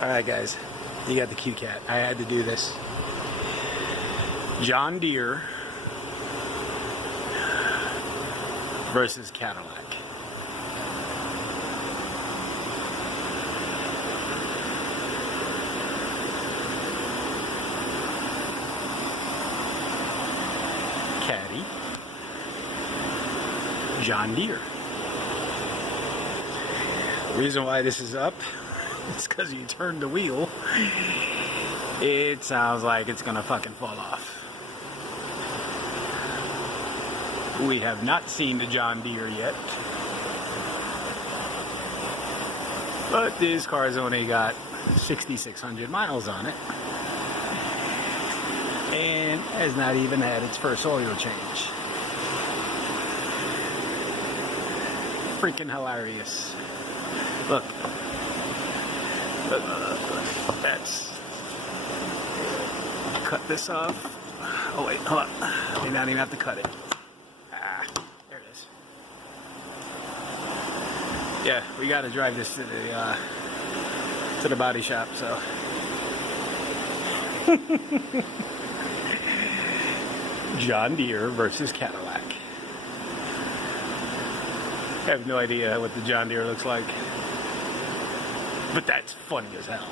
Alright guys, you got the cute cat. I had to do this. John Deere versus Cadillac. Caddy, John Deere. The reason why this is up is because you turn the wheel, it sounds like it's gonna fucking fall off. We have not seen the John Deere yet, but this car's only got 6,600 miles on it and has not even had its first oil change. Freaking hilarious. Look. Look. That's... Cut this off. Oh wait, hold on. I may not even have to cut it. Ah, there it is. Yeah, we gotta drive this to the body shop, so. John Deere versus Cadillac. I have no idea what the John Deere looks like, but that's funny as hell.